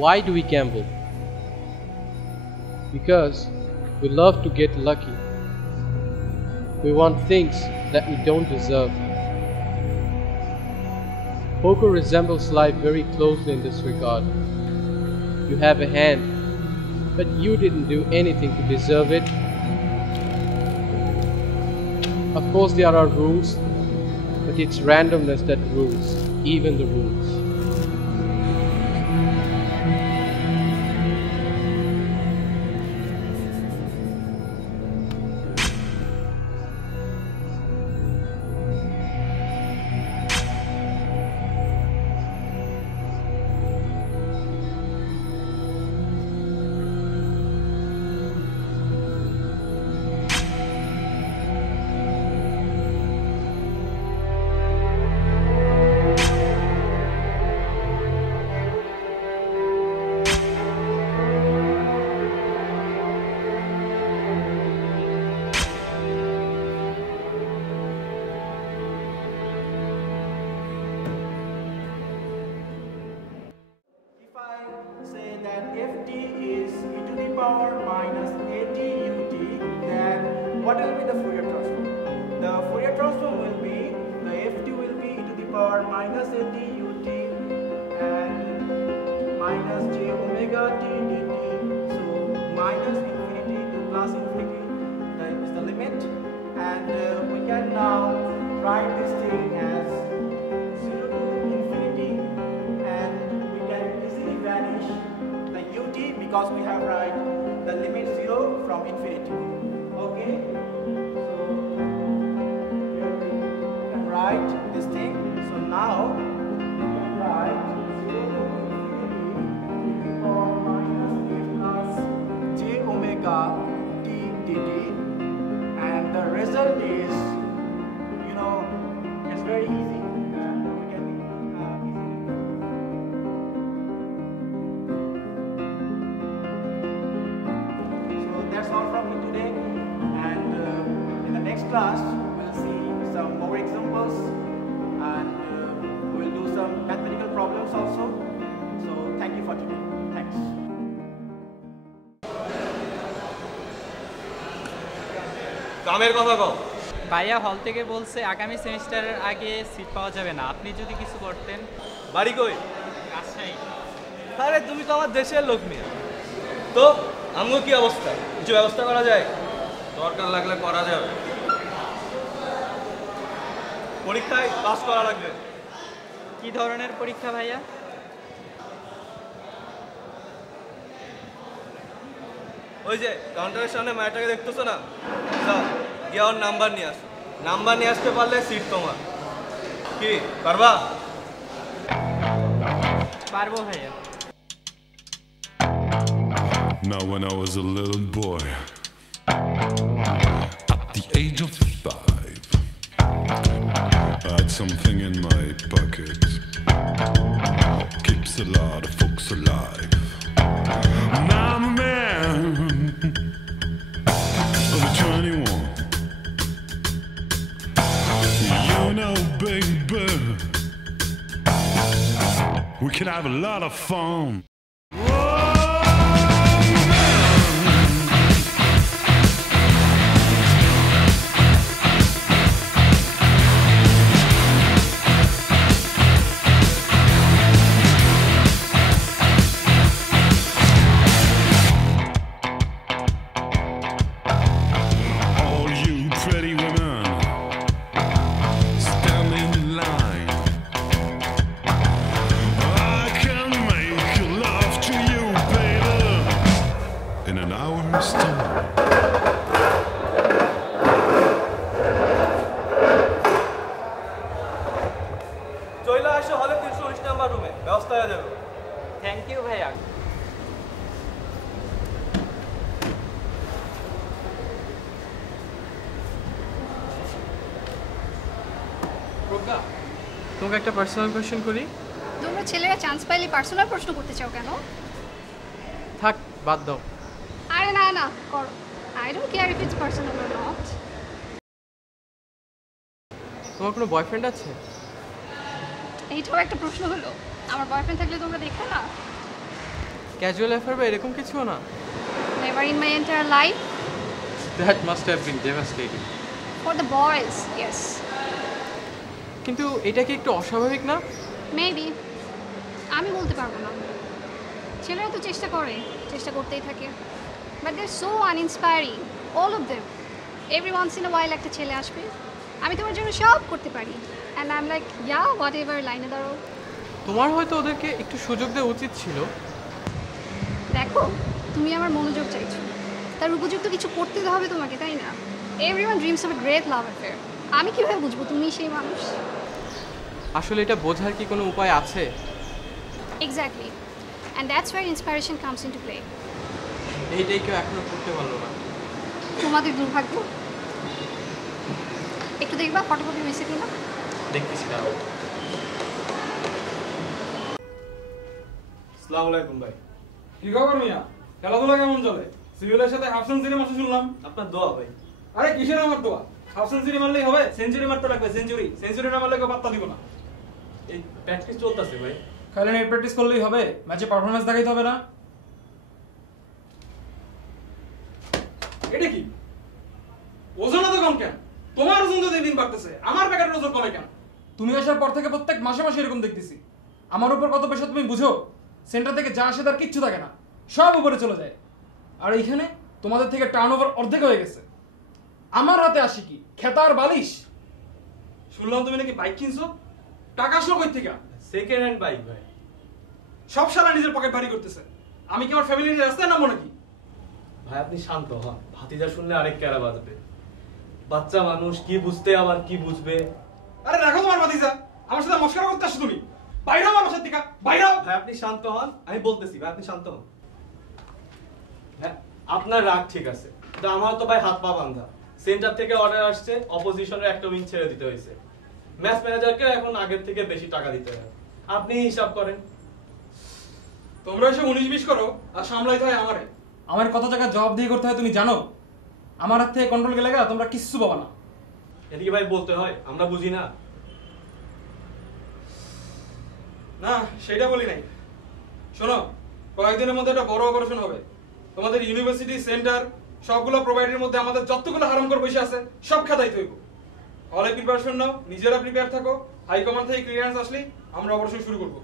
Why do we gamble? Because we love to get lucky. We want things that we don't deserve. Poker resembles life very closely in this regard. You have a hand, but you didn't do anything to deserve it. Of course, there are rules, but it's randomness that rules, even the rules. If I say that ft is e to the power minus at ut, then what will be the Fourier transform? The Fourier transform will be, the ft will be e to the power minus at ut and minus j omega t dt. So minus infinity to plus infinity, that is the limit, and we can now write this thing as 0 to infinity, and we can easily vanish the ut because we have write the limit 0 from infinity. Okay, so here we can write this thing. So now we can write 0 to infinity e to the power minus a plus j omega t dt, and the result is, you know, it's very easy. We can easily. So that's all from me today, and in the next class we'll see some more examples, and we'll do some mathematical problems also. So thank you for today. Thanks. কামের কথা কও। ভাইয়া হল থেকে বলছে আগামী সেমিস্টারের আগে সিট পাওয়া যাবে না, আপনি যদি কিছু করতেন। বাড়ি কই? রাজশাহী। আরে তুমি তো আমার দেশের লোক নিয়ে, তো আমগো কি অবস্থা? কিছু ব্যবস্থা করা যায়? দরকার লাগলে করা যাবে। পরীক্ষায় পাস করা লাগবে। কি ধরনের পরীক্ষা ভাইয়া? ওই যে কাউন্টারের সামনে মায়াটাকে দেখতেছো না, যাও গিয়ে ওর নাম্বার নিয়ে আসো। নাম্বার নিয়ে আসতে পারলে সিট তোমার। কি পারবা? পারবো ভাইয়া। Now when I was a little boy, at the age of 5, I had something in my pocket, keeps a lot of folks alive. Now I'm a man of 21. You know, baby, we can have a lot of fun. All you pretty women, stand in line. I can make love to you, baby, in an hour's time. চলে আসো হলে 319 number রুমে, ব্যবস্থা হয়ে যাবে। Thank you ভাইয়া। প্রজ্ঞা, তোমাকে একটা পার্সোনাল কোয়েশ্চেন করি। তোমরা ছেলেরা চান্স পাইলে পার্সোনাল প্রশ্ন করতে চাও কেন? থাক, বাদ দাও। আরে না না, করো। I don't care if it's personal or not. তোমার কোনো বয়ফ্রেন্ড আছে? এইটাও একটা প্রশ্ন হলো। আমার বয়ফ্রেন্ড থাকলে তোমরা দেখো না? ক্যাজুয়াল অ্যাফেয়ার বা এরকম কিছু না? Never in my entire life. That must have been devastating. For the boys, yes. কিন্তু এটা কি একটু অস্বাভাবিক না? Maybe. আমি বলতে পারবো না। ছেলেরা তো চেষ্টা করতেই থাকে। But they're so uninspiring, all of them. Every once in a while একটা ছেলে আসবে, আমি তোমার জন্য সব করতে পারি। And I'm like, yeah, whatever, লাইনে দাঁড়াও। তোমার হয়তো ওদেরকে একটু সুযোগ দেওয়া উচিত ছিল। দেখো, তুমি আমার মনোযোগ চাইছো। তার উপযুক্ত কিছু করতে হবে তোমাকে, তাই না? Everyone dreams of a great love affair. আমি কিভাবে বুঝবো তুমি সেই মানুষ? আসলে এটা বোঝার কি কোনো উপায় আছে? Exactly. And that's where inspiration comes into play. এইটাই কেউ এখনো করতে পারলো না। তোমাদের দুর্ভাগ্য। একটু দেখবা ফটোকপি হয়েছে কিনা? দেখতেছি না। আসসালামু আলাইকুম ভাই। কি খবর মিয়া? খেলাধুলা কেমন চলে? সিভিলের সাথে হাফ সেঞ্চুরি মারতে শুনলাম। আপনার দোয়া ভাই। আরে কিসের আমার দোয়া? হাফ সেঞ্চুরি মারলেই হবে? সেঞ্চুরি মারতে লাগবে, সেঞ্চুরি না মারলে কেউ পাত্তা দিব না। এই প্র্যাকটিস চলতেছে ভাই। খালি নেট প্র্যাকটিস করলেই হবে? ম্যাচে পারফরম্যান্স দেখাইতে হবে না? এটা কি ওজন এত কম কেন? তোমার ওজন তো দিন বাড়তেছে, আমার প্যাকেটের ওজন কমে কেন? তুমি আসার পর থেকে প্রত্যেক মাসে মাসে এরকম দেখতেছি। আমার উপর কত পয়সা তুমি বুঝো? সেন্টার থেকে যা আসে তার কিচ্ছু থাকে না, সব উপরে চলে যায়। আর এইখানে তোমাদের থেকে টার্নওভার অর্ধেক হয়ে গেছে। আমার হাতে আসি কি খেতার বালিশ? শুনলাম তুমি নাকি বাইক কিনছো, টাকা আসলো কই থেকে? সেকেন্ড হ্যান্ড বাইক ভাই। সব সারা নিজের পকেট ভারী করতেছে। আমি কি আমার ফ্যামিলির রাস্তায় নামবো নাকি? ভাই আপনি শান্ত হন, ভাতিজা শুনলে আরেক ক্যারা বাজবে। বাচ্চা মানুষ কি বুঝতে আবার কি বুঝবে। আরে রাখো তোমার ভাতিজা, আমার সাথে মস্করা করতে আসছো তুমি। বাইরে আমার বাসার থেকে বাইরে। ভাই আপনি শান্ত হন, আমি বলতেছি ভাই আপনি শান্ত হন। হ্যাঁ আপনার রাগ ঠিক আছে, তো আমার তো ভাই হাত পা বাঁধা। সেন্টার থেকে অর্ডার আসছে, অপোজিশনের একটা উইং ছেড়ে দিতে হয়েছে। ম্যাচ ম্যানেজারকে এখন আগের থেকে বেশি টাকা দিতে হয়। আপনি হিসাব করেন। তোমরা এসে 19-20 করো আর সামলাইতে হয় আমারে। আমার কত টাকা জবাব দিয়ে করতে হয় তুমি জানো? আমার হাত থেকে কন্ট্রোল গেলে গা তোমরা কিচ্ছু পাবা না। এদিকে ভাই বলতে হয়, আমরা বুঝি না। না সেটা বলি নাই। শোনো, কয়েকদিনের মধ্যে একটা বড় অপারেশন হবে। তোমাদের ইউনিভার্সিটি সেন্টার সবগুলো প্রোভাইডারের মধ্যে আমাদের যতগুলো হারামখোর বসে আছে সব খাতাইতে হইব। হলে প্রিপারেশন নাও, নিজেরা প্রিপেয়ার থাকো। হাই কমান্ড থেকে ক্লিয়ারেন্স আসলেই আমরা অপারেশন শুরু করব।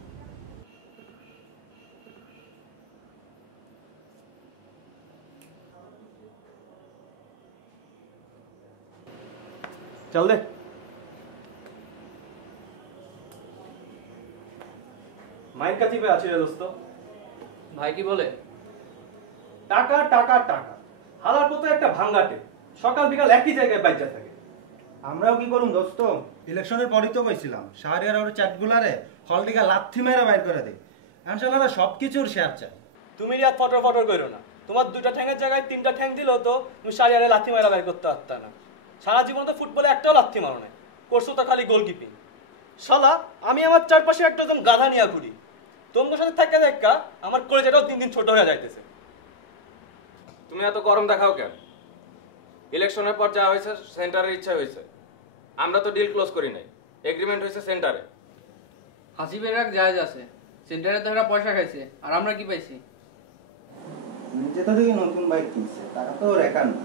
চল দে। মাইন্ড কাছে পে আছে রে দোস্ত। ভাই কি বলে? টাকা টাকা টাকা, হালার পথে একটা ভাঙ্গাটে, সকাল বিকাল একই জায়গায় বাইচা থাকে। আমরাও কি করুম দোস্ত? ইলেকশনের পরই তো কইছিলাম শাহরিয়ার আর চ্যাটগুলারে হল থেকে লাথি মেরে বাইর করে দেয়। আনশাল্লাহ সবকিছুর শেয়ার চাই। তুমি আর ফটর ফটর করো না। তোমার দুইটা ঠ্যাঙের জায়গায় তিনটা ঠ্যাং দিল তো তুমি শাহরিয়ারে লাথি মারা বাইর করতে পারতা না। সারা জীবন তো ফুটবলে একটাও লাথি মারো না, করছো তো খালি গোলকিপিং। শালা আমি আমার চারপাশে একটা জন গাধা নিয়ে ঘুরি, তোমার সাথে থাকা দেখা আমার কলেজটাও দিন দিন ছোট হয়ে যাইতেছে। তুমি এত গরম দেখাও কেন? ইলেকশনের পর যা হয়েছে সেন্টারের ইচ্ছা হয়েছে। আমরা তো ডিল ক্লোজ করি নাই, এগ্রিমেন্ট হয়েছে সেন্টারে। হাসিবের রাগ জায়েজ আছে, সেন্টারে তো এরা পয়সা খাইছে আর আমরা কি পাইছি? নিজে তো দেখি নতুন বাইক কিনছে, টাকা তো রেখার না।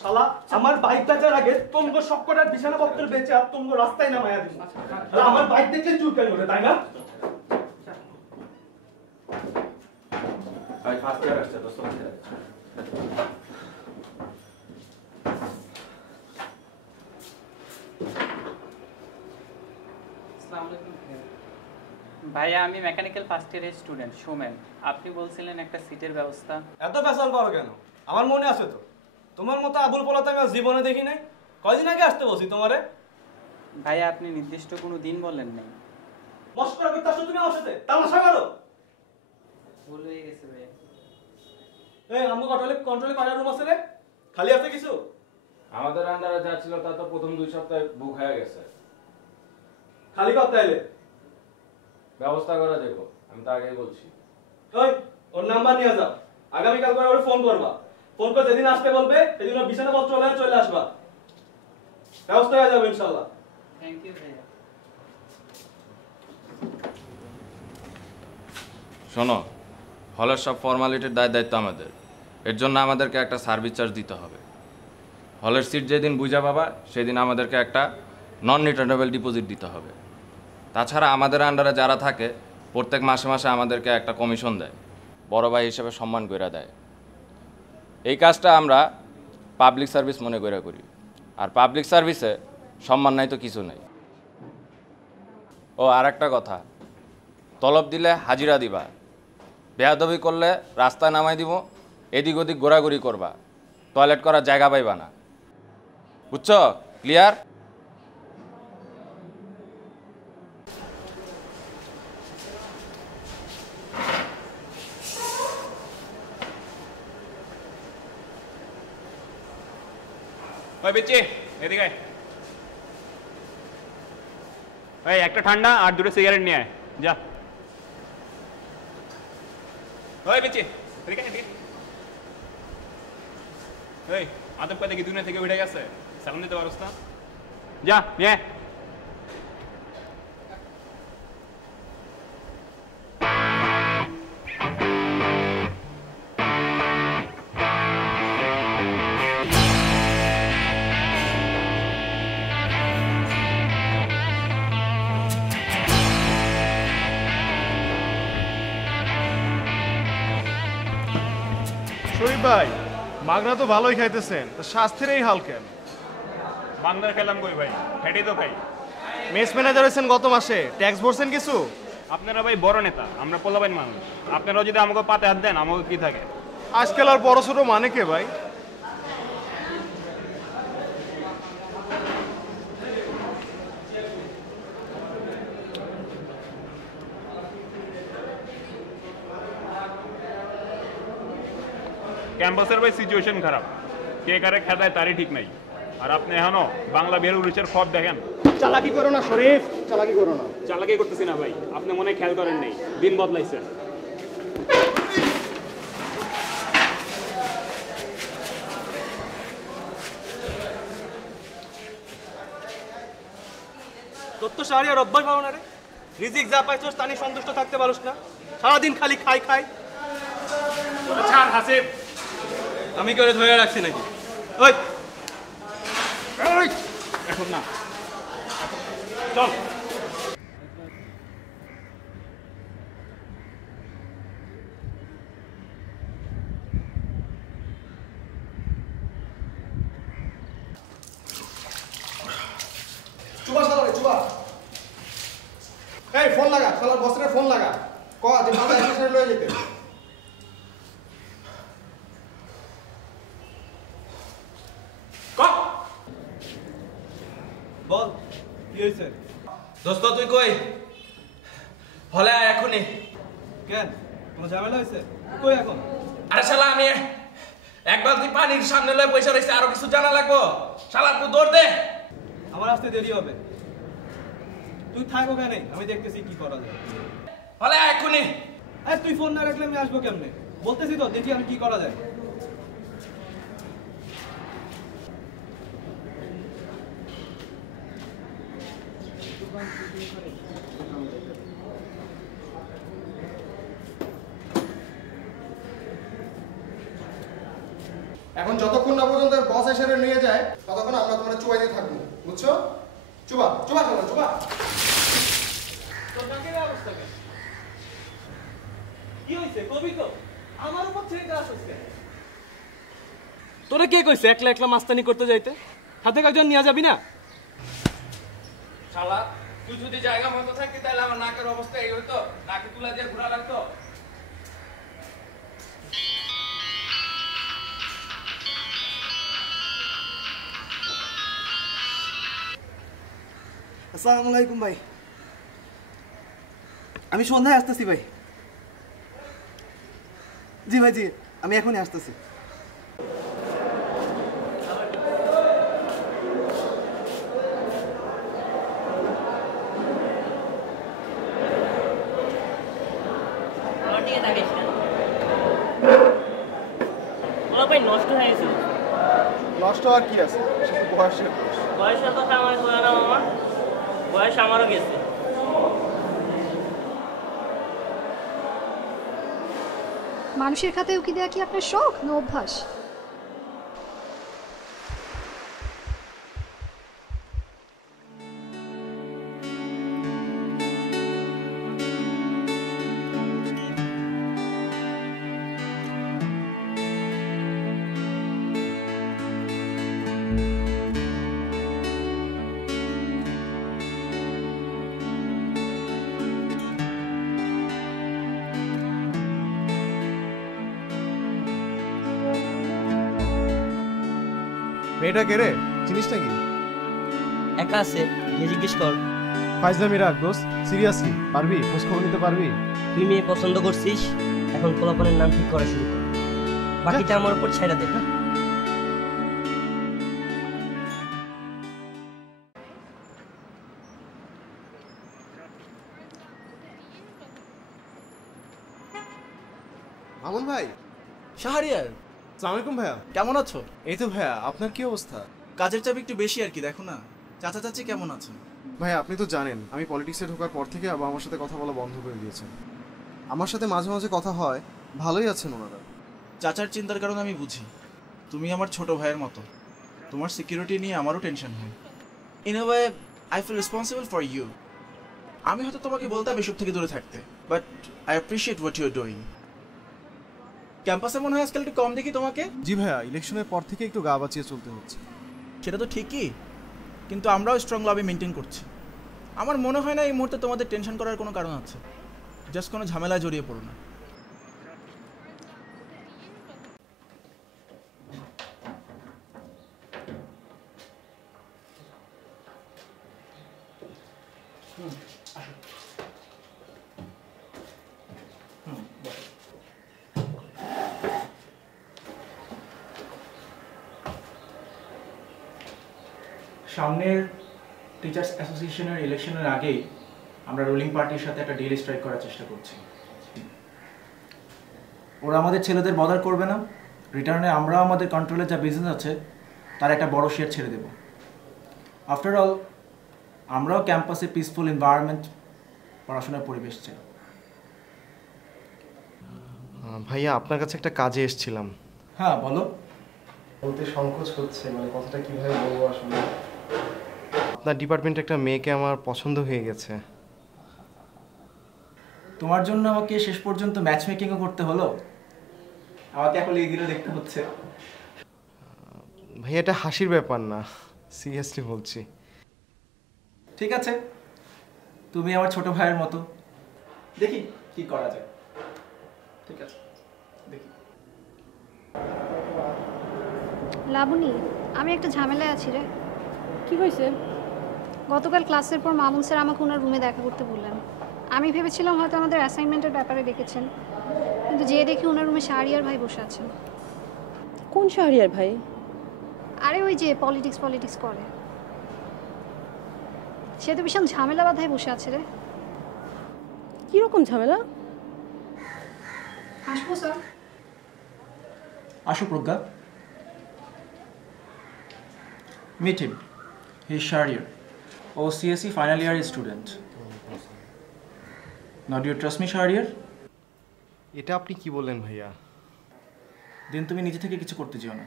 শালা আমার বাইক বেচার আগে তোমগো সবকটার বিছানাপত্র বেচে আর তোমগো রাস্তায় নামায়া দিন। আমার বাইক দেখলে চুলকানি ওঠে, তাই না? ভাই ফার্স্ট ইয়ার আসছে দোস্ত। ভাইয়া আমি মেকানিক্যাল ফার্স্ট ইয়ারের স্টুডেন্ট সোমেন। আপনি বলছিলেন একটা সিটের ব্যবস্থা। এত পেশাল পারো কেন? আমার মনে আছে তো, তোমার মতো আবুল পোলাতে আমি জীবনে দেখি নাই। কয়দিন আগে আসতে বলছি তোমারে। ভাইয়া আপনি নির্দিষ্ট কোনো দিন বলেন নাই। মস্করা করতে আসছো তুমি আমার সাথে, তামাশা করো। ভুল হয়ে গেছে ভাইয়া। এই আমগো কন্ট্রোলে কয়টা রুম আছে রে? খালি আছে কিছু? আমাদের আন্ডারে যা ছিল তা তো প্রথম 2 সপ্তাহে বুক হয়ে গেছে। খালি কর তাইলে। ব্যবস্থা করা দেবো, আমি তো আগেই বলছি। ওই ওর নাম্বার নিয়ে যাও, আগামীকাল করে ওর ফোন করবা। ফোন করে যেদিন আসতে বলবে সেদিন ওর বিছানাপত্র চলে আসবা। ব্যবস্থা হয়ে যাবে ইনশাআল্লাহ। থ্যাংক ইউ ভাইয়া। শোনো, হলের সব ফর্মালিটির দায়িত্ব আমাদের। এর জন্য আমাদেরকে একটা সার্ভিস চার্জ দিতে হবে। হলের সিট যেদিন বুঝা পাবা সেদিন আমাদেরকে একটা নন রিটার্নেবল ডিপোজিট দিতে হবে। তাছাড়া আমাদের আন্ডারে যারা থাকে প্রত্যেক মাসে মাসে আমাদেরকে একটা কমিশন দেয়, বড় ভাই হিসেবে সম্মান করে দেয়। এই কাজটা আমরা পাবলিক সার্ভিস মনে করে করি, আর পাবলিক সার্ভিসে সম্মান নাই তো কিছু নেই। ও আর একটা কথা, তলব দিলে হাজিরা দিবা, বেয়াদবি করলে রাস্তায় নামাই দিব, এদিক ওদিক ঘোরাঘুরি করবা, টয়লেট করার জায়গা পাইবা না, বুঝছো? ক্লিয়ার? ওই বেচে এদিকে ওই একটা ঠান্ডা আর দুটো সিগারেট নিয়ে আয় যা। ওই বেচে এদিকে এদিকে ওই আতঙ্কবাদী কি দুনিয়া থেকে উঠে গেছে, সালাম দিতে পারছ না? যা নিয়ে আয়। শরীফ ভাই, মাগনা তো ভালোই খাইতেছেন, তো স্বাস্থ্যের এই হাল কেন? বাংলার খেলাম কই ভাই, হেঁটেই তো খাই। মেস ম্যানেজার হয়েছেন গত মাসে, ট্যাক্স ভরছেন কিছু? আপনারা ভাই বড় নেতা, আমরা পোলাবাইন মানুষ, আপনারাও যদি আমাকে পাতে হাত দেন আমাকে কি থাকে? আজকাল আর বড় ছোট মানে কে ভাই? ক্যাম্পাসের ভাই সিচুয়েশন খারাপ, কে কারে খেদায় তারই ঠিক নাই। আর আপনি এখনো বাংলা বের উড়িষ্যার খব দেখেন। চালাকি করো না শরীফ, চালাকি করো না। চালাকি করতেছি না ভাই, আপনি মনে হয় খেয়াল করেন নেই, দিন বদলাইছে। তোর তো সারি আর অভ্যাস পাবো না রে, রিজিক যা পাইছস তা নিয়ে সন্তুষ্ট থাকতে পারোস না, সারাদিন খালি খাই খাই। ছাড় হাসিব, আমি করে ধরে রাখছি নাকি? ওই এখন না, চল। চুবা সালা রে চুবা। এই ফোন লাগা, শালার বসের ফোন লাগা, ক যে বাবা এসে লয়ে যেতে। বল কি হয়েছে? দোস্ত তুই কই? হলে আয় এখনই। কেন, কোনো ঝামেলা হয়েছে? কই এখন? আরে শালা আমি এক বালতি পানির সামনে লয়ে পয়সা রয়েছে, আরো কিছু জানা লাগবো। শালা তুই দৌড় দে। আমার আসতে দেরি হবে, তুই থাক ওখানে, আমি দেখতেছি কি করা যায়। হলে আয় এখনই। আরে তুই ফোন না রাখলে আমি আসবো কেমনে? বলতেছি তো, দেখি আমি কি করা যায়। এখন যতক্ষণ না পর্যন্ত বস এসে নিয়ে যায় ততক্ষণ আমরা তোমরা চুবাইতে থাকবো, বুঝছো? চুবা চুবা চুবা চুবা। তোর নাকের অবস্থা কেন? কি হয়েছে কবি তো? আমার উপর ছেড়ে দেওয়া আসছে কেন? তোরা কে কইছে একলা একলা মাস্তানি করতে যাইতে? হাতে কাজন নিয়ে যাবি না? শালা তুই যদি জায়গা মতো থাকতি তাহলে আমার নাকের অবস্থা এই হইতো, নাকে তুলা দিয়ে ঘোরা লাগতো। আসসালামু আলাইকুম ভাই, আমি সন্ধ্যায় আসতেছি ভাই। জি ভাই জি, আমি এখনই আসতেছি। নষ্ট হয়ে গেছে। নষ্ট হওয়ার কি আছে, বয়সের বয়সের কথা আমার বলে না মামা, বয়স আমারও গেছে। মানুষের খাতায় উকি দেওয়া কি আপনার শখ না অভ্যাস? মেয়েটা কে রে, চিনিস নাকি? একা আছে, গিয়ে জিজ্ঞেস কর। ফাইজলামি রাখ দোস্ত, সিরিয়াসলি পারবি? খোঁজ খবর নিতে পারবি? তুই মেয়ে পছন্দ করছিস, এখন পোলাপানের নাম ঠিক করা শুরু কর, বাকিটা আমার উপর ছেড়ে দে। মামুন ভাই। শাহরিয়ার, আসসালামু আলাইকুম ভাইয়া। কেমন আছো? এই তো ভাইয়া, আপনার কি অবস্থা? কাজের চাপ একটু বেশি আর কি, দেখো না। চাচা চাচি কেমন আছেন? ভাইয়া আপনি তো জানেন আমি পলিটিক্সে ঢোকার পর থেকে আবার আমার সাথে কথা বলা বন্ধ করে দিয়েছেন। আমার সাথে মাঝে মাঝে কথা হয়, ভালোই আছেন ওনারা। চাচার চিন্তার কারণে আমি বুঝি, তুমি আমার ছোট ভাইয়ের মতো। তোমার সিকিউরিটি নিয়ে আমারও টেনশন হয়। In a way I feel responsible for you. আমি হয়তো তোমাকে বলতাম এসব থেকে দূরে থাকতে, but I appreciate what you are doing. ক্যাম্পাসে মনে হয় আজকাল একটু কম দেখি তোমাকে। জি ভাইয়া, ইলেকশনের পর থেকে একটু গা বাঁচিয়ে চলতে হচ্ছে। সেটা তো ঠিকই, কিন্তু আমরাও স্ট্রং লবি মেনটেন করছি। আমার মনে হয় না এই মুহূর্তে তোমাদের টেনশন করার কোনো কারণ আছে। জাস্ট কোনো ঝামেলায় জড়িয়ে পড়ো না। সামনের টিচার্স অ্যাসোসিয়েশনের ইলেকশনের আগেই আমরা রুলিং পার্টির সাথে একটা ডিল স্ট্রাইক করার চেষ্টা করছি। ওরা আমাদের ছেলেদের বদার করবে না, রিটার্নে আমরা আমাদের কন্ট্রোলে যা বিজনেস আছে তার একটা বড় শেয়ার ছেড়ে দেব। আফটার অল আমরাও ক্যাম্পাসে পিসফুল এনভায়রনমেন্ট, পড়াশোনার পরিবেশ চাই। ভাইয়া আপনার কাছে একটা কাজে এসেছিলাম। হ্যাঁ বলো। বলতে সংকোচ হচ্ছে, মানে কথাটা কিভাবে বলবো আসলে। আপনার ডিপার্টমেন্টে একটা মেয়েকে আমার পছন্দ হয়ে গেছে। তোমার জন্য আমাকে শেষ পর্যন্ত ম্যাচ মেকিংও করতে হলো, আমাকে এখন এই দিনও দেখতে হচ্ছে। ভাইয়া এটা হাসির ব্যাপার না, সিরিয়াসলি বলছি। ঠিক আছে, তুমি আমার ছোট ভাইয়ের মতো, দেখি কি করা যায়। ঠিক আছে, দেখি। লাবণী, আমি একটা ঝামেলায় আছি রে। কি হয়েছে? গতকাল ক্লাসের পর মামুন স্যার আমাকে ওনার রুমে দেখা করতে বললেন। আমি ভেবেছিলাম হয়তো আমাদের অ্যাসাইনমেন্টের ব্যাপারে দেখেছেন, কিন্তু যেয়ে দেখি ওনার রুমে শাহরিয়ার ভাই বসে আছেন। কোন শাহরিয়ার ভাই? আরে ওই যে পলিটিক্স করে, সে তো ভীষণ ঝামেলা বাধায় বসে আছে রে। কিরকম ঝামেলা? আসবো স্যার? আসো প্রজ্ঞা। Meet him. He is Shahriar, OCSE final year student. Now do you trust me, Shahriar? এটা আপনি কি বললেন ভাইয়া? দিন তুমি নিজে থেকে কিছু করতে যেও না।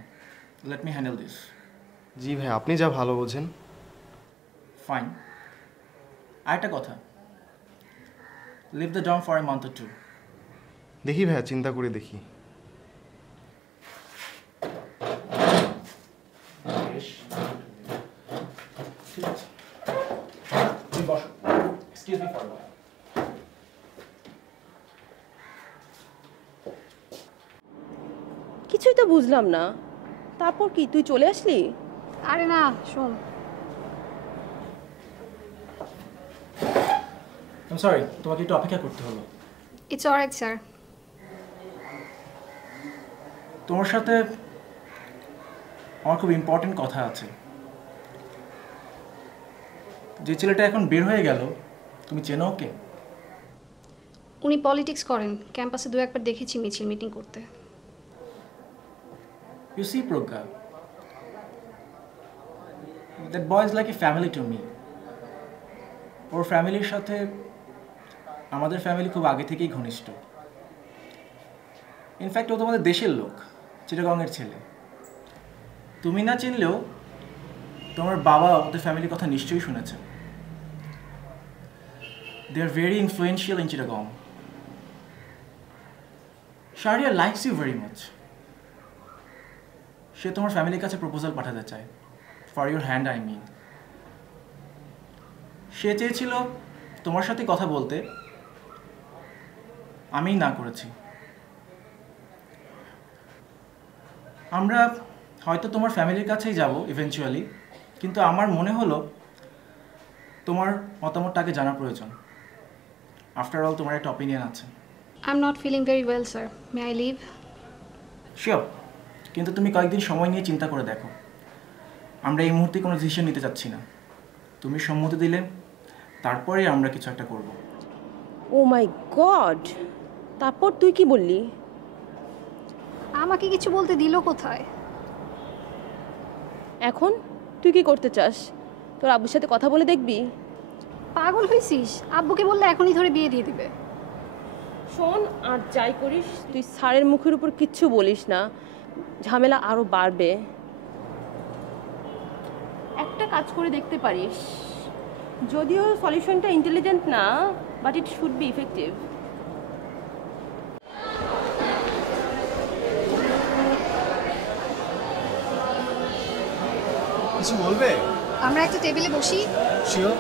Let me handle this. জি ভাই, আপনি যা ভালো বোঝেন। Fine. আরেকটা কথা, leave the dorm for a month or two. দেখি ভাইয়া, চিন্তা করে দেখি। Excuse me for a while. কিছুই তো বুঝলাম না। তারপর কি তুই চলে আসলি? আরে না, শোন। I'm sorry, তোমাকে একটু অপেক্ষা করতে হলো। It's alright sir. তোমার সাথে আমার খুব ইম্পর্টেন্ট কথা আছে। যে ছেলেটা এখন বের হয়ে গেল, তুমি চেনো ওকে? উনি পলিটিক্স করেন, ক্যাম্পাসে দু একবার দেখেছি মিটিং করতে। You see, Progga, that boy is like a family to me. ওর ফ্যামিলির সাথে আমাদের ফ্যামিলি খুব আগে থেকেই ঘনিষ্ঠ। ইনফ্যাক্ট ও তোমাদের দেশের লোক, চিটাগংয়ের ছেলে। তুমি না চিনলেও তোমার বাবা ওদের ফ্যামিলির কথা নিশ্চয়ই শুনেছে। They are very influential in Chittagong. Shahriar likes you very much. সে তোমার ফ্যামিলির কাছে প্রপোজাল পাঠাতে চায়, for your hand I mean. সে চেয়েছিল তোমার সাথে কথা বলতে, আমিই না করেছি। আমরা হয়তো তোমার ফ্যামিলির কাছেই যাব ইভেনচুয়ালি, কিন্তু আমার মনে হলো তোমার মতামতটা আগে জানা প্রয়োজন। আফটার অল তোমার একটা অপিনিয়ন আছে। I am not feeling very well sir, may I leave? Sure, কিন্তু তুমি কয়েকদিন সময় নিয়ে চিন্তা করে দেখো। আমরা এই মুহূর্তে কোনো ডিসিশন নিতে চাচ্ছি না। তুমি সম্মতি দিলে তারপরেই আমরা কিছু একটা করব। ও মাই গড, তারপর তুই কি বললি? আমাকে কিছু বলতে দিল কোথায়? এখন তুই কি করতে চাস? তোর আব্বুর সাথে কথা বলে দেখবি? পাগল হয়েছিস? আব্বুকে বললে এখনই ধরে বিয়ে দিয়ে দিবে। শোন, আর যাই করিস তুই স্যারের মুখের উপর কিচ্ছু বলিস না, ঝামেলা আরো বাড়বে। একটা কাজ করে দেখতে পারিস, যদিও সলিউশনটা ইন্টেলিজেন্ট না, but it should be effective. কিছু বলবে? আমরা একটা টেবিলে বসি। শিওর।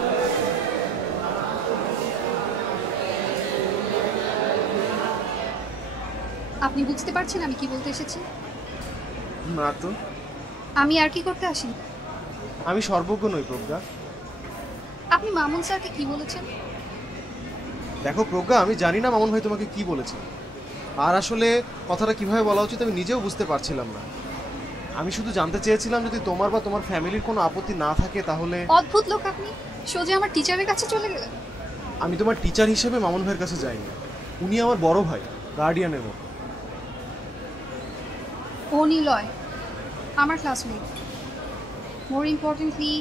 আপনি বুঝতে পারছেন আমি কি বলতে এসেছি? না তো। আমি আর কি করতে আসি? আমি সর্বজ্ঞ নই প্রজ্ঞা। আপনি মামুন স্যারকে কি বলেছেন? দেখো প্রজ্ঞা, আমি জানি না মামুন ভাই তোমাকে কি বলেছে, আর আসলে কথাটা কিভাবে বলা উচিত আমি নিজেও বুঝতে পারছিলাম না। আমি শুধু জানতে চেয়েছিলাম যদি তোমার বা তোমার ফ্যামিলির কোনো আপত্তি না থাকে তাহলে। অদ্ভুত লোক আপনি, সোজা আমার টিচারের কাছে চলে গেলেন। আমি তোমার টিচার হিসেবে মামুন ভাইয়ের কাছে যাইনি, উনি আমার বড় ভাই, গার্ডিয়ানের মতো। ও নিলয় আমার classmate. More importantly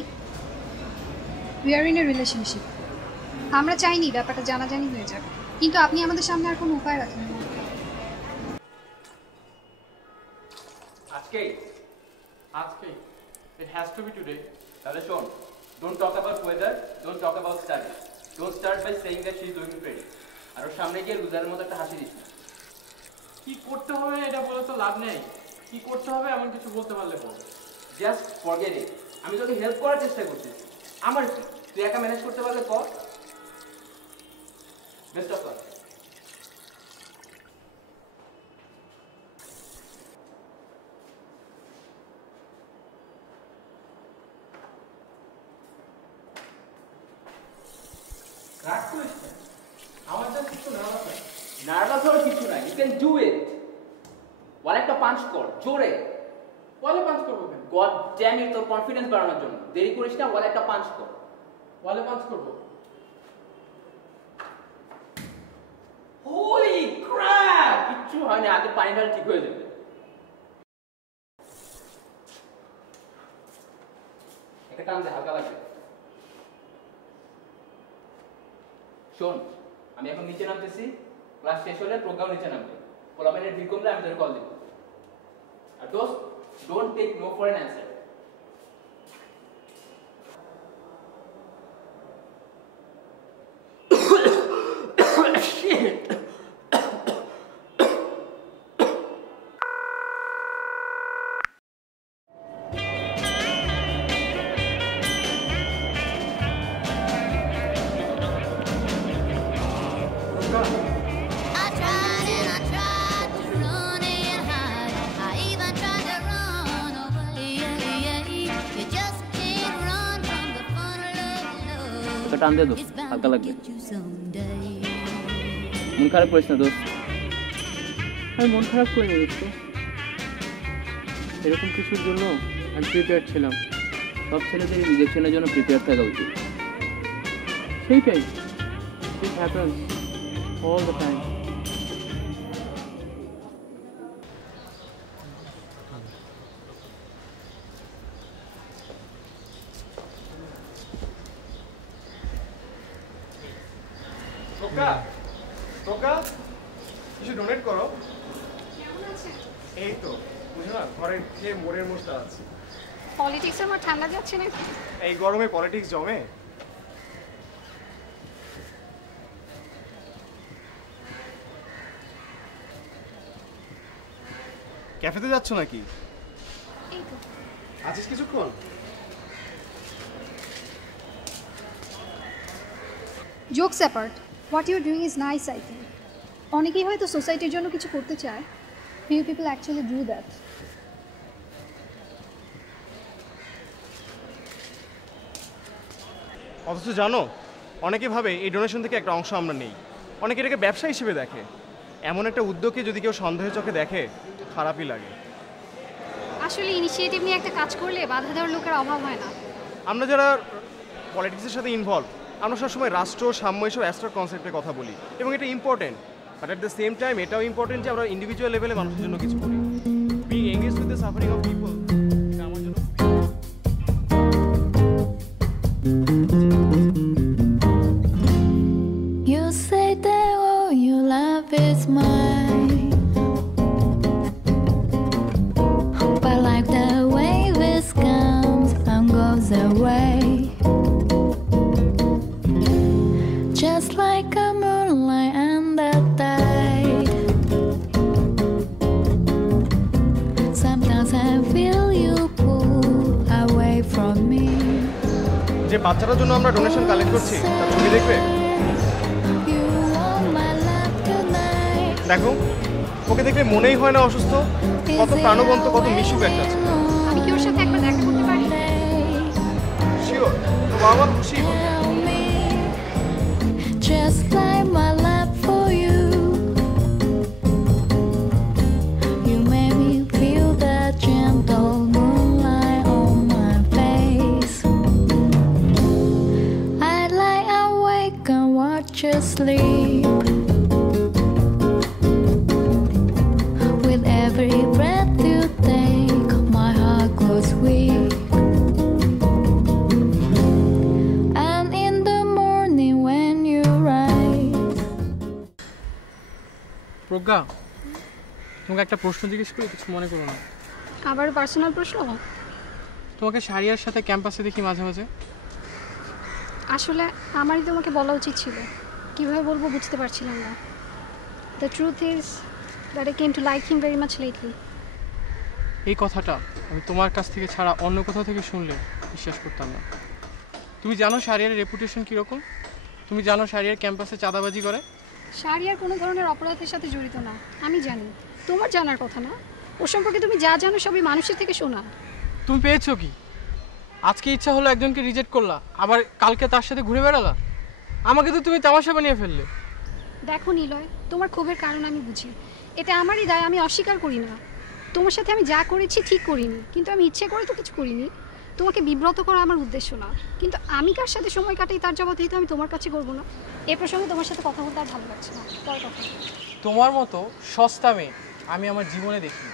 we are in a relationship. আমরা চাইনি ব্যাপারটা জানাজানি হয়ে যাবে, কিন্তু আপনি আমাদের সামনে আর কোনো উপায় রাখেন না। আজকে it has to be today. তাহলে শোন, don't talk about weather, don't talk about study, don't start by saying that she is doing great, আর ওর সামনে গিয়ে লুজারের মতো একটা হাসি দিস না। কি করতে হবে এটা বলে তো লাভ নেই, কি করতে হবে এমন কিছু বলতে পারলে বল। Just forget it. আমি তোকে হেল্প করার চেষ্টা করছি, আমার কি, তুই একা ম্যানেজ করতে পারলে কর। Best of luck. নার্ভাস হওয়ার কিছু নাই, ইউ ক্যান ডু ইট। ওয়ালে একটা পাঞ্চ কর জোরে। ওয়ালে পাঞ্চ করবো কেন? গড ড্যাম ইট, তোর কনফিডেন্স বাড়ানোর জন্য। দেরি করিস না, ওয়ালে একটা পাঞ্চ কর। ওয়ালে পাঞ্চ করবো? হোলি ক্র্যাপ, কিচ্ছু হয় না, আগে পানি ঢাল ঠিক হয়ে যাবে। একটা টান দে, হালকা লাগবে। শোন, আমি এখন নিচে নামতেছি, ক্লাস শেষ হলে প্রোগ্রাম নিচে নামবে। পোলাপাইনের ভিড় কমলে আমি তোকে কল দিব। আর দোস্ত, don't take no for an answer. Shit. টান দে দোস্ত, হালকা লাগবে। মন খারাপ করিস না দোস্ত। আমি মন খারাপ করিনি দোস্ত, এরকম কিছুর জন্য আমি প্রিপেয়ার ছিলাম। সব ছেলেদের রিজেকশনের জন্য প্রিপেয়ার থাকা উচিত। সেইটাই, it happens all the time. Pragya, Pragya, কিছু ডোনেট করো। এই তো বুঝো না, ঘরের যে মোড়ের মোড়টা আছে। পলিটিক্সে আমার ঠান্ডা যাচ্ছে নাকি? এই গরমে পলিটিক্স জমে? ক্যাফেতে যাচ্ছ নাকি? এই তো। আছিস কিছুক্ষণ? Jokes apart, what you doing is nice I think. অনেকেই হয়তো সোসাইটির জন্য কিছু করতে চায়, few people actually do that. অথচ জানো, অনেকে ভাবে এই ডোনেশন থেকে একটা অংশ আমরা নেই। অনেকে এটাকে ব্যবসা হিসেবে দেখে। এমন একটা উদ্যোগকে যদি কেউ সন্দেহের চোখে দেখে, খারাপই লাগে। আসলে ইনিশিয়েটিভ নিয়ে একটা কাজ করলে বাধা দেওয়ার লোকের অভাব হয় না। আমরা যারা পলিটিক্সের সাথে ইনভলভ, আমরা সবসময় রাষ্ট্র, সাম্য এসব অ্যাবস্ট্রাক্ট কনসেপ্টের কথা বলি, এবং এটা important. But at the same time এটাও ইম্পর্টেন্ট যে আমরা ইন্ডিভিজুয়াল লেভেলে মানুষের জন্য কিছু করি। Being engage with the suffering of people, এটা আমার জন্য You say that all you love is mine, but like the wave it comes and goes away, just like a moonlight and the tide. Sometimes I feel you pull away from me. যে বাচ্চাটার জন্য আমরা donation collect করছি তার ছবি দেখবে? দেখো, ওকে দেখলে মনেই হয় না অসুস্থ। কত প্রাণবন্ত, কত মিশুক একটা আছে। আমি কি ওর সাথে একবার দেখা করতে পারি? শিওর, তো বাবা খুশি হবে। Just like my love for you, you made me feel that gentle moonlight on my face. I'd lie awake and watch you sleep. With every breath you take, my heart grows weak. And in the morning when you rise. প্রজ্ঞা, তোমাকে একটা প্রশ্ন জিজ্ঞেস করি, কিছু মনে করো না। আবার পার্সোনাল প্রশ্ন? তোমাকে শারিয়ার সাথে ক্যাম্পাসে দেখি মাঝে মাঝে। আসলে আমারই তোমাকে বলা উচিত ছিল, কীভাবে বলবো বুঝতে পারছিলাম না। The truth is that I came to like him very much lately. এই কথাটা আমি তোমার কাছ থেকে ছাড়া অন্য কোথাও থেকে শুনলে বিশ্বাস করতাম না। তুমি জানো শারিয়ার রেপুটেশন কীরকম? তুমি জানো শারিয়ার ক্যাম্পাসে চাঁদাবাজি করে? শারিয়ার কোনো ধরনের অপরাধের সাথে জড়িত না, আমি জানি। তোমার জানার কথা না। ওর সম্পর্কে তুমি যা জানো সবই মানুষের থেকে শোনা। তুমি পেয়েছো কি? আজকে ইচ্ছা হলো একজনকে রিজেক্ট করলা, আবার কালকে তার সাথে ঘুরে বেড়ালা। আমাকে তো তুমি তামাশা বানিয়ে ফেললে। দেখো নিলয়, তোমার ক্ষোভের কারণ আমি বুঝি। এটা আমারই দায়, আমি অস্বীকার করি না। তোমার সাথে আমি যা করেছি ঠিক করিনি, কিন্তু আমি ইচ্ছে করে তো কিছু করিনি। তোমাকে বিব্রত করা আমার উদ্দেশ্য না, কিন্তু আমি কার সাথে সময় কাটাই তার জবাবদিহি তো আমি তোমার কাছে করবো না। এ প্রসঙ্গে তোমার সাথে কথা বলতে আর ভালো লাগছে না। পরে কথা। তোমার মতো সস্তা মেয়ে আমি আমার জীবনে দেখি।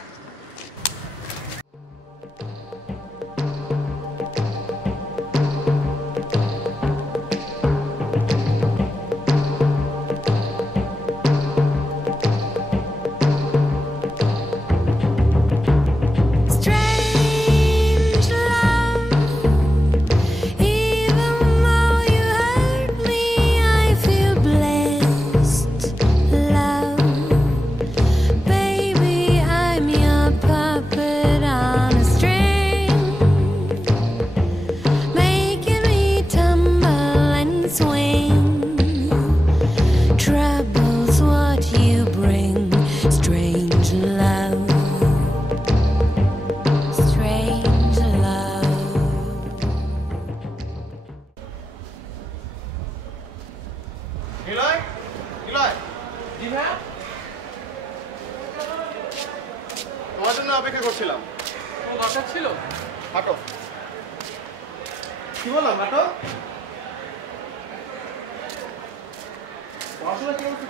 তোমার জন্য অপেক্ষা করছিলাম। ও দরকার ছিল? হাঁটো। কি বললাম? হাঁটো। পড়াশোনা কি হচ্ছে?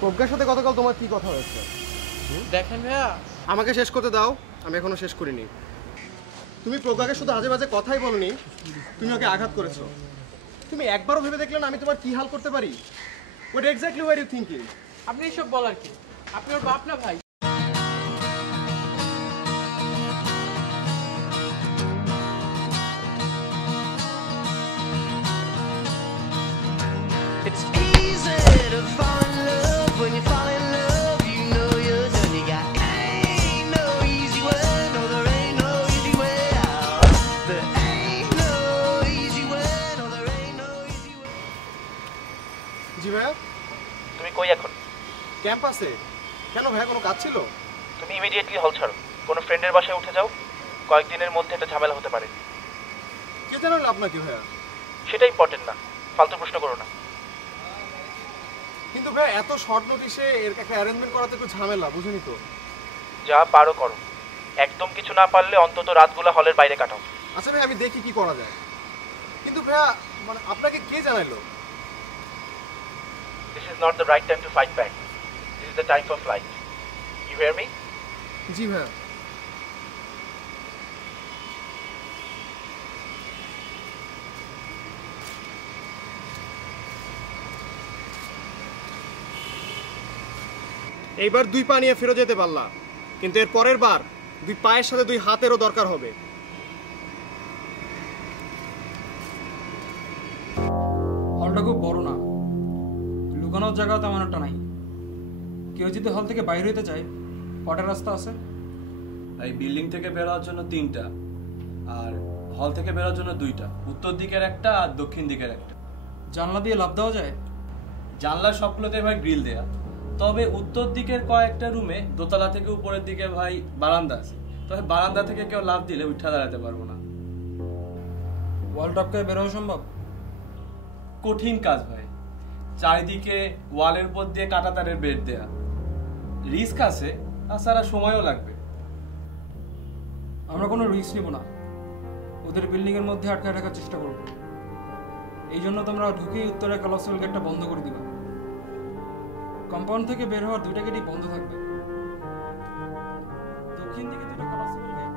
প্রজ্ঞার সাথে গতকাল তোমার কি কথা হয়েছে? দেখেন ভাইয়া, আমাকে শেষ করতে দাও, আমি এখনো শেষ করিনি। তুমি প্রজ্ঞাকে শুধু আজে বাজে কথাই বলনি, তুমি ওকে আঘাত করেছো। তুমি একবারও ভেবে দেখলে না আমি তোমার কি হাল করতে পারি? What exactly were you thinking? আপনি এসব বলার কি? আপনি ওর বাপ না ভাই? It's easy to fall in love. When you fall in love, you know you're done. You got ain't no easy way. No, there ain't no easy way out. There ain't no easy way. No, there ain't no easy way. জি ভাইয়া। তুমি কই এখন? ক্যাম্পাসে। কেন ভাইয়া, কোনো কাজ ছিল? তুমি ইমিডিয়েটলি হল ছাড়ো, কোনো ফ্রেন্ডের বাসায় উঠে যাও। কয়েকদিনের মধ্যে একটা ঝামেলা হতে পারে। কে জানালো আপনাকে ভাইয়া? সেটা ইম্পর্টেন্ট না, ফালতু প্রশ্ন করো না। কিন্তু ভাই এত শর্ট নোটিশে এর একটা অ্যারেঞ্জমেন্ট করাতে একটু ঝামেলা, বুঝুনি তো? যা পারো করো, একদম কিছু না পারলে অন্তত রাতগুলো হলের বাইরে কাটাও। আচ্ছা ভাই, আমি দেখি কি করা যায়। কিন্তু ভাইয়া মানে আপনাকে কে জানাইলো? This is not the right time to fight back. This is the time for flight. You hear me? জি ভাইয়া। এইবার 2 পা নিয়ে ফেরত যেতে পারলা, কিন্তু এর পরের বার 2 পায়ের সাথে 2 হাতেরও দরকার হবে। হলটা খুব বড় না, লুকানোর জায়গা তেমন একটা নাই। কেউ যদি হল থেকে বাইরে হতে চায়, কটা রাস্তা আছে? এই বিল্ডিং থেকে বের হওয়ার জন্য 3টা, আর হল থেকে বের হওয়ার জন্য 2টা। উত্তর দিকের একটা আর দক্ষিণ দিকের একটা। জানলা দিয়ে লাফ দেওয়া যায়? জানলার সবগুলোতে ভাই গ্রিল দেয়া, তবে উত্তর দিকের কয়েকটা রুমে দোতলা থেকে উপরের দিকে ভাই বারান্দা আছে, তবে বারান্দা থেকে কেউ লাফ দিলে উঠা দাঁড়াতে পারবো না। ওয়াল টপকে বের হওয়া সম্ভব? কঠিন কাজ ভাই, চারিদিকে ওয়ালের উপর দিয়ে কাঁটা তারের বেড দেয়া, রিস্ক আছে, তাছাড়া সময়ও লাগবে। আমরা কোনো রিস্ক নিব না, ওদের বিল্ডিং এর মধ্যে আটকায় রাখার চেষ্টা করব। এই জন্য তোমরা ঢুকেই উত্তরে কলাপসিবল গেটটা বন্ধ করে দিবা। কম্পাউন্ড থেকে বের হওয়ার 2টা গেটই বন্ধ থাকবে। দক্ষিণ দিকে 2টা কলাপসিবল গেট।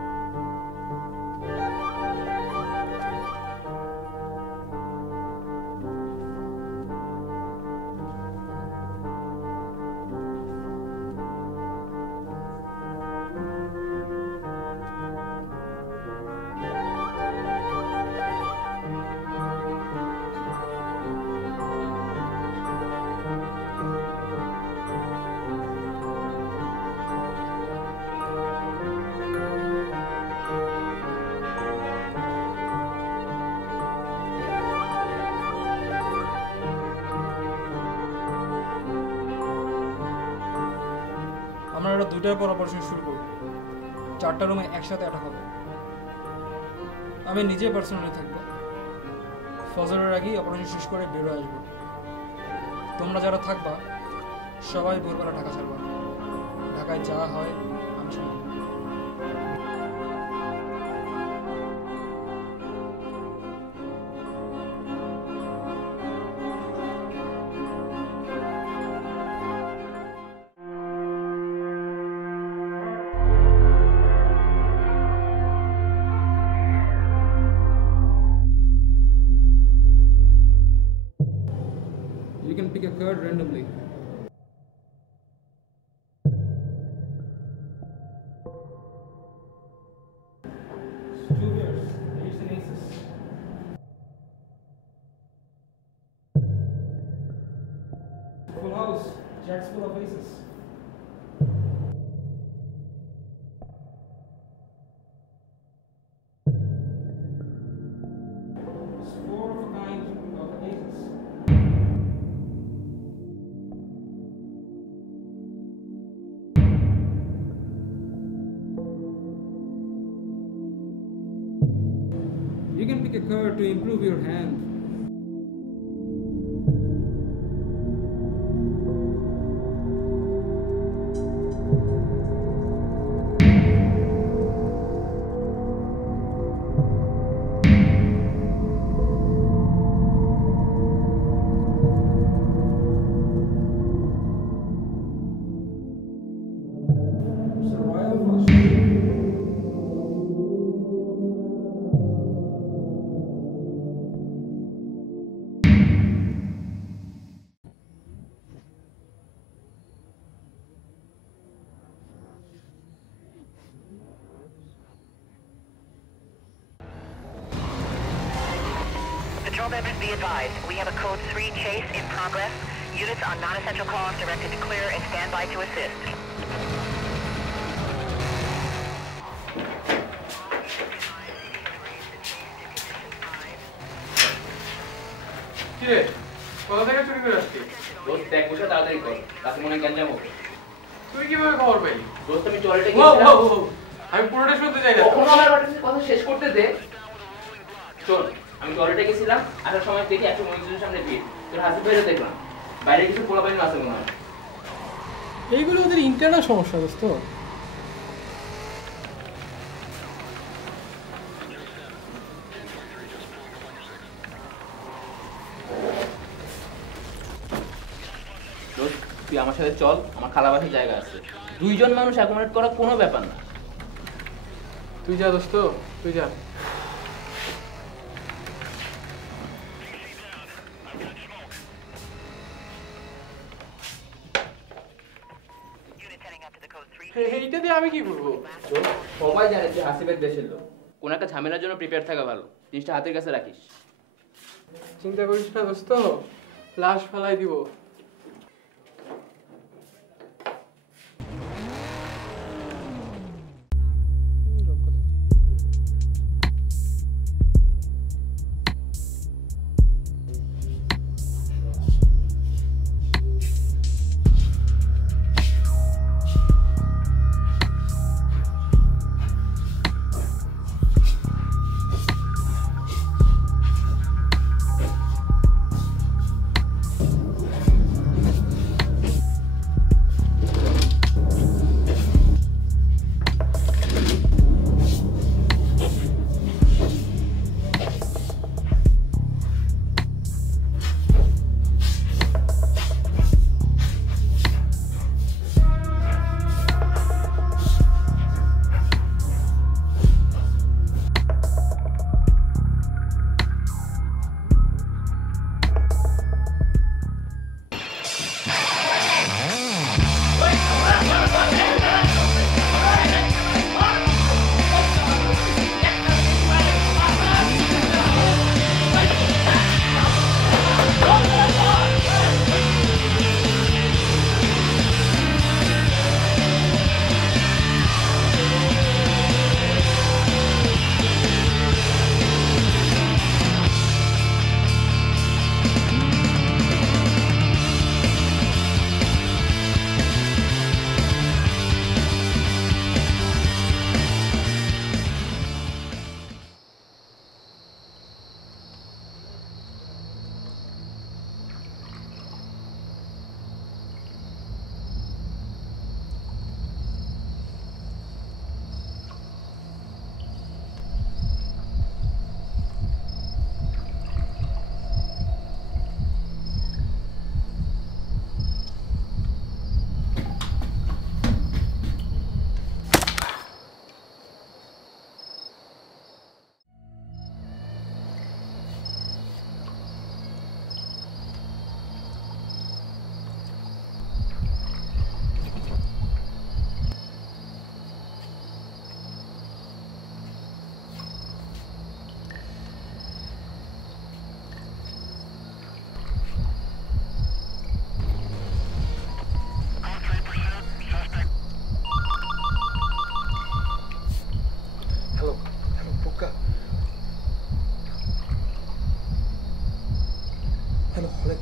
আমরা এটা 2টার পর অপারেশন শুরু করব। 4টা রুমে একসাথে অ্যাটাক হবে। আমি নিজে পার্সোনালি থাকবো। ফজরের আগেই অপারেশন শেষ করে বের হয়ে আসবো। তোমরা যারা থাকবা সবাই ভোরবেলা ঢাকা ছাড়বা। ঢাকায় যা হয় আমি সামনে। You can pick a card randomly. Full house, jacks full of aces. Four of a kind of aces. You can pick a card to improve your hand. It's a royal flush. members be advised. We have a code 3 chase in progress. Units on non-essential calls directed to clear and stand by to assist. কিরে কোথা থেকে চুরি করে আসছিস? দোস্ত দেখ বসে তাড়াতাড়ি কর, রাতে মনে হয় গ্যাঞ্জাম হবে। তুই কিভাবে খবর পেলি? দোস্ত আমি টয়লেটে গেছিলাম। আমি পুরোটা শুনতে চাই না। কখনো আমার কথা শেষ করতে দে। শোন, আমি টয়লেটে গেছিলাম, আসার সময় দেখি 129 সামনে ভিড়। তোর হাসিব ভাইরা দেখলাম, বাইরে কিছু পোলাপাইন আছে মনে হয়। এইগুলো ওদের ইন্টারনাল সমস্যা দোস্ত। তুই আমার সাথে চল, আমার খালাবাসের জায়গা আছে। 2 জন মানুষ অ্যাকোমোডেট করা কোনো ব্যাপার না। তুই যা দোস্ত, তুই যা। এইটা দিয়ে আমি কি করবো? সবাই জানে তুই হাসিবের দেশের লোক, কোন একটা ঝামেলার জন্য প্রিপেয়ার থাকা ভালো। জিনিসটা হাতের কাছে রাখিস। চিন্তা করিস না দোস্ত, লাশ ফেলাই দিব।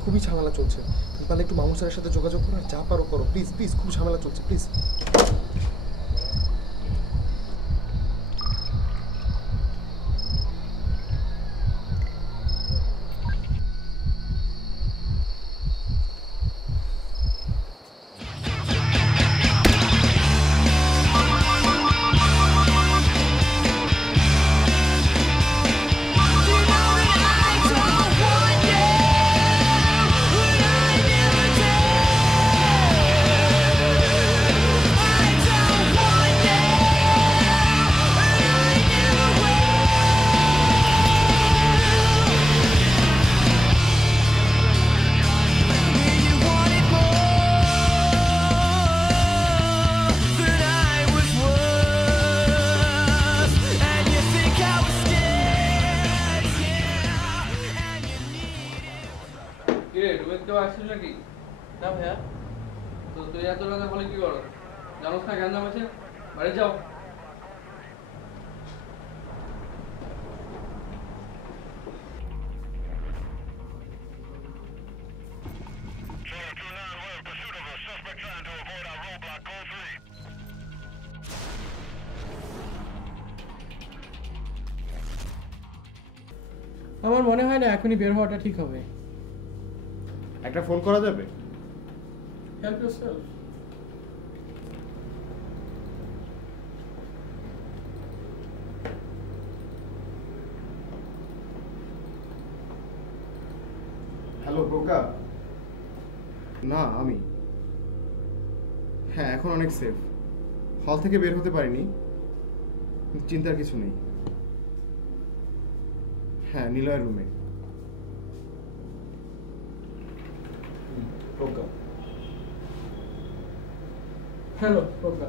খুবই ঝামেলা চলছে, তুমি পারলে একটু মামু স্যারের সাথে যোগাযোগ করো, যা পারো করো প্লিজ প্লিজ, খুব ঝামেলা চলছে প্লিজ। I রুমে কেউ আসছিস নাকি? না ভাইয়া। তো তুই এত রাতে বলে কি করো? জানোস না গ্যাঞ্জাম আছে? বাড়ি যাও। আমার মনে হয় না এখনই বের হওয়াটা ঠিক হবে। একটা ফোন করা যাবে? Help yourself. হ্যালো প্রজ্ঞা। না আমি, হ্যাঁ এখন অনেক সেফ। হল থেকে বের হতে পারিনি, চিন্তার কিছু নেই। হ্যাঁ নিলয়ের রুমে। প্রজ্ঞা। Hello, Progga.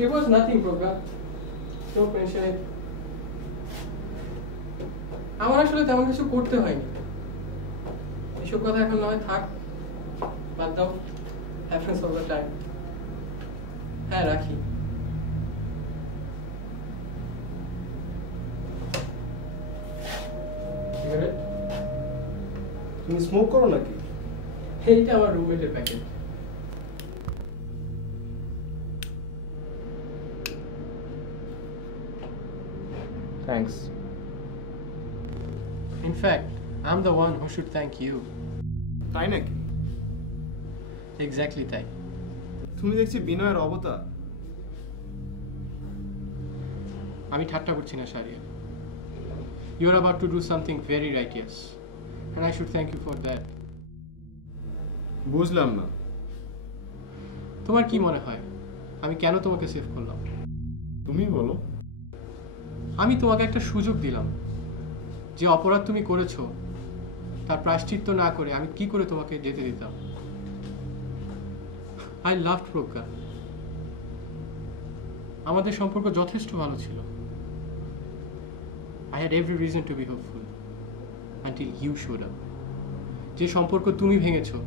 It was nothing, Progga. Don't mention it. আমার আসলে তেমন কিছু করতে হয়নি। এসব কথা এখন নয় থাক, বাদ দাও। Happens all the time. হ্যাঁ রাখি। তুমি স্মোক করো নাকি? এইটা আমার রুমমেটের packet. Thanks. In fact, I'm the one who should thank you. তাই নাকি? Exactly তাই। তুমি দেখছি বিনয়ের অবতার। আমি ঠাট্টা করছি না Shahriar. You're about to do something very righteous, and I should thank you for that. বুঝলাম না। তোমার কি মনে হয় আমি কেন তোমাকে সেভ করলাম? তুমি বলো। আমি তোমাকে একটা সুযোগ দিলাম। যে অপরাধ তুমি করেছো তার প্রায়শ্চিত্ত না করে আমি কি করে তোমাকে যেতে দিতাম? I loved Progga. আমাদের সম্পর্ক যথেষ্ট ভালো ছিল। I had every reason to be hopeful until you showed up. যে সম্পর্ক তুমি ভেঙেছো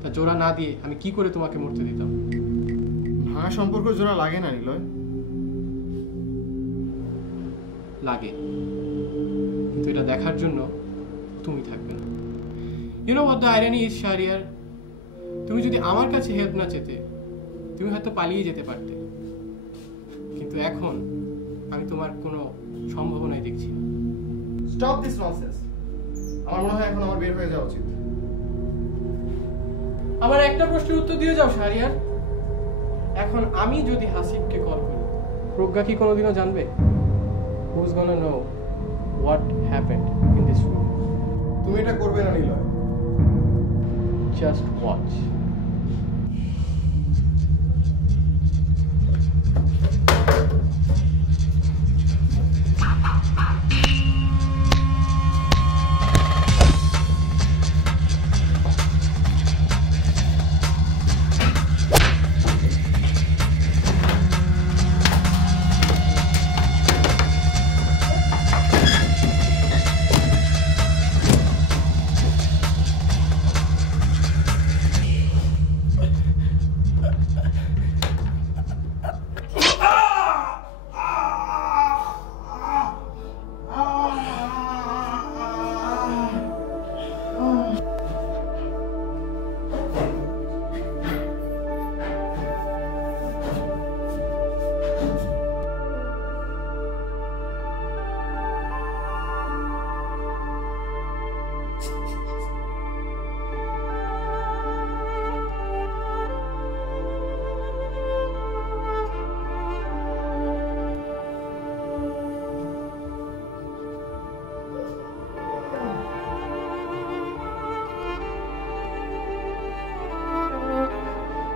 তা জোড়া না দিয়ে আমি কি করে তোমাকে মরতে দিতাম? ভাঙা সম্পর্ক জোড়া লাগে না নিলয়। লাগে, কিন্তু এটা দেখার জন্য তুমি থাকবে না। You know what the irony is, Shahriar? তুমি যদি আমার কাছে হেল্প না চেতে তুমি হয়তো পালিয়ে যেতে পারতে, কিন্তু এখন আমি তোমার কোনো সম্ভাবনাই দেখছি না। Stop this nonsense. আমার মনে হয় এখন আমার বের হয়ে যাওয়া উচিত। আমার একটা প্রশ্নের উত্তর দিয়ে যাও শাহরিয়ার। এখন আমি যদি হাসিবকে কল করি, প্রজ্ঞা কি কোনোদিনও জানবে? Who's gonna know what happened in this room? তুমি এটা করবে না Niloy. Just watch.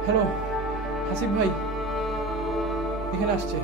Hello Hasib ভাই, এখানে আসছে।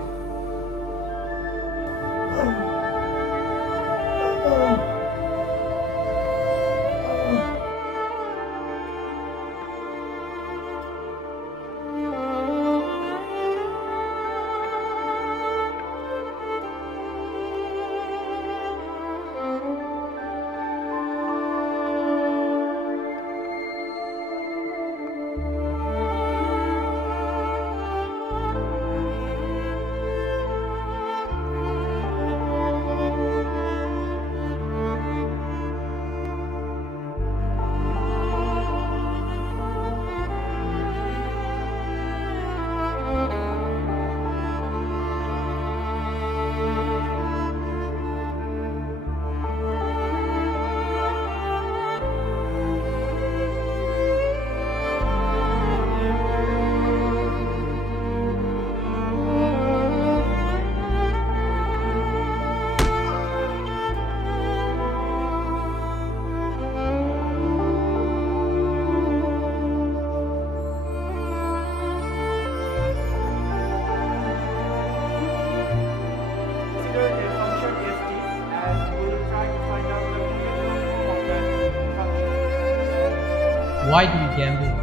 Why do we gamble?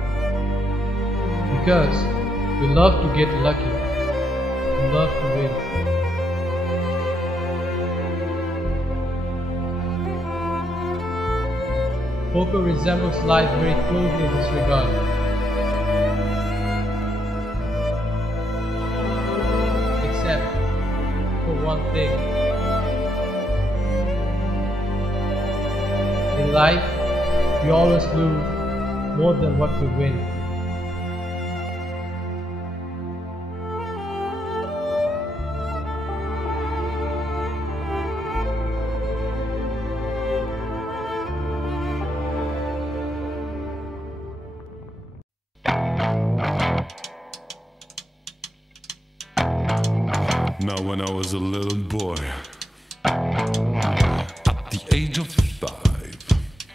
Because we love to get lucky. We love to win. Poker resembles life very closely in this regard. Except for one thing. In life, we always lose more than what we win. Now when I was a little boy, at the age of 5,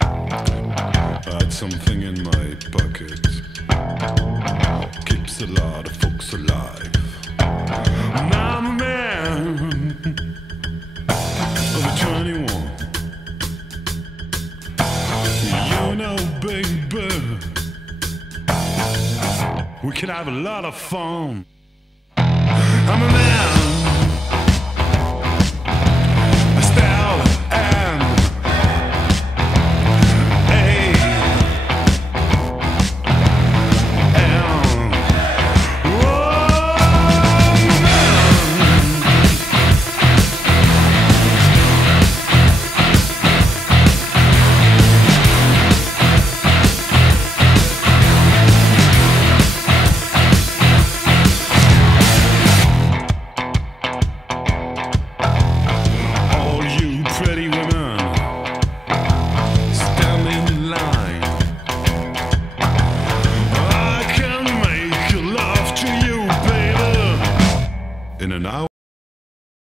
I had something in my pocket, keeps a lot of folks alive. Now I'm a man of 21. You know, baby, we can have a lot of fun. I'm a man